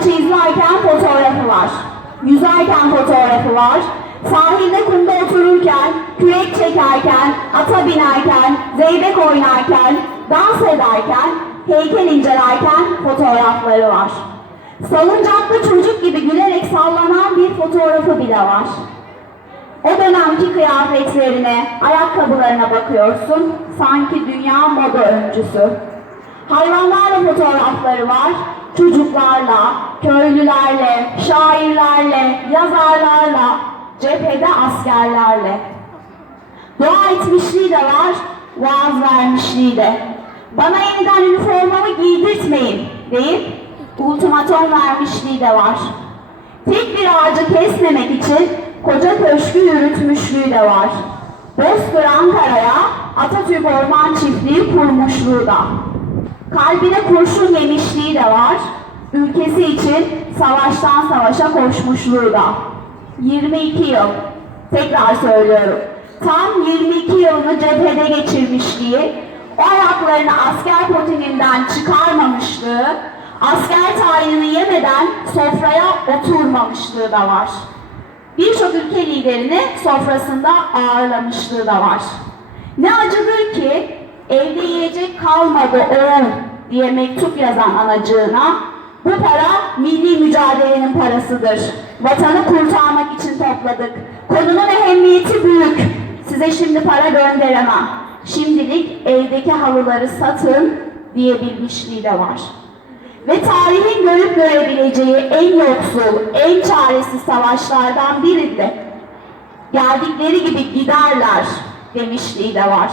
maçı izlerken fotoğrafı var. Yüzerken fotoğrafı var. Sahilde kumda otururken, kürek çekerken, ata binerken, zeybek oynarken, dans ederken, heykel incelerken fotoğrafları var. Salıncakta çocuk gibi gülerek sallanan bir fotoğrafı bile var. O dönemki kıyafetlerine, ayakkabılarına bakıyorsun, sanki dünya moda öncüsü. Hayvanlarla fotoğrafları var, çocuklarla, köylülerle, şairlerle, yazarlarla, cephede askerlerle. Dua etmişliği de var, vaaz vermişliği de. Bana yeniden üniformamı giydirtmeyin deyip ultimatom vermişliği de var. Tek bir ağacı kesmemek için koca köşkü yürütmüşlüğü de var. Bozkır Ankara'ya Atatürk Orman Çiftliği kurmuşluğu da. Kalbine kurşun yemişliği de var. Ülkesi için savaştan savaşa koşmuşluğu da. 22 yıl. Tekrar söylüyorum. Tam 22 yılını cephede geçirmişliği, o ayaklarını asker potininden çıkarmamışlığı, asker tayini yemeden sofraya oturmamışlığı da var. Birçok ülke liderini sofrasında ağırlamışlığı da var. Ne acıdır ki evde yiyecek kalmadı oğul diye mektup yazan anacığına bu para milli mücadelenin parasıdır. Vatanı kurtarmak için topladık. Konunun ehemmiyeti büyük. Size şimdi para gönderemem. Şimdilik evdeki halıları satın diyebilmişliği de var. Ve tarihin görüp görebileceği en yoksul, en çaresiz savaşlardan biri de geldikleri gibi giderler demişliği de var.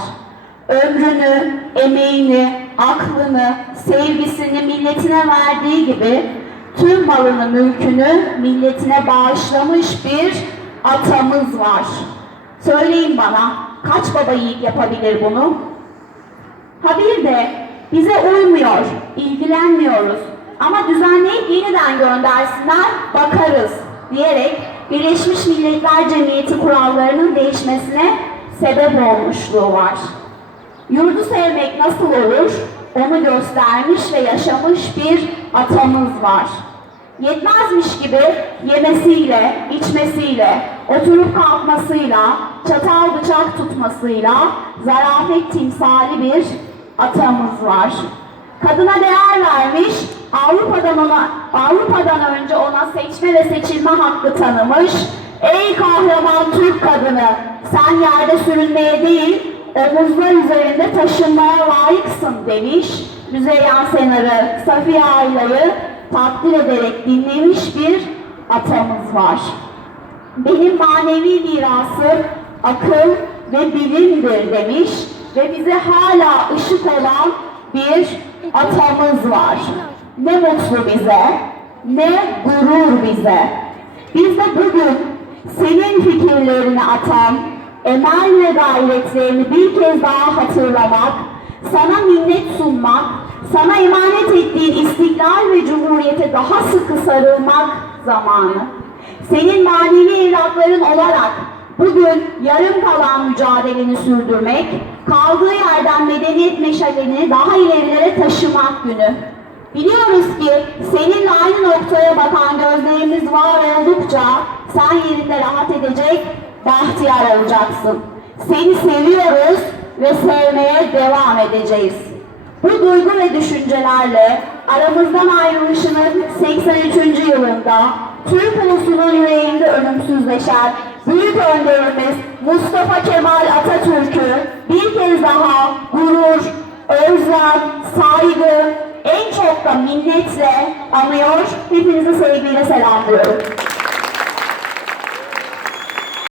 Ömrünü, emeğini, aklını, sevgisini milletine verdiği gibi tüm malını, mülkünü milletine bağışlamış bir atamız var. Söyleyin bana kaç baba yiğit yapabilir bunu? Ha bir de bize uymuyor, ilgilenmiyoruz. Ama düzenleyip yeniden göndersinler, bakarız diyerek Birleşmiş Milletler Cemiyeti kurallarının değişmesine sebep olmuşluğu var. Yurdu sevmek nasıl olur? Onu göstermiş ve yaşamış bir atamız var. Yetmezmiş gibi yemesiyle, içmesiyle, oturup kalkmasıyla, çatal bıçak tutmasıyla zarafet timsali bir atamız var. Kadına değer vermiş, Avrupa'dan ona Avrupa'dan önce ona seçme ve seçilme hakkı tanımış. Ey kahraman Türk kadını, sen yerde sürünmeye değil, omuzlar üzerinde taşınmaya layıksın demiş. Müzeyyen Senar'ı, Safiye Ayla'yı takdir ederek dinlemiş bir atamız var. Benim manevi mirasım akıl ve bilimdir demiş ve bize hala ışık olan bir atamız var. Ne mutlu bize, ne gurur bize. Biz de bugün senin fikirlerini atan, emel ve gayretlerini bir kez daha hatırlamak, sana minnet sunmak, sana emanet ettiğin istiklal ve cumhuriyete daha sıkı sarılmak zamanı. Senin manevi evlatların olarak bugün yarım kalan mücadeleni sürdürmek, kaldığı yerden medeniyet meşalini daha ilerilere taşımak günü. Biliyoruz ki seninle aynı noktaya bakan gözlerimiz var oldukça sen yerinde rahat edecek, bahtiyar olacaksın. Seni seviyoruz ve sevmeye devam edeceğiz. Bu duygu ve düşüncelerle aramızdan ayrılışının 83. yılında Türk ulusunun yüreğinde ölümsüzleşen büyük önderimiz Mustafa Kemal Atatürk'ü bir kez daha gurur, özlem, saygı, en çok da minnetle anıyor. Hepinizi sevgiyle selamlıyorum.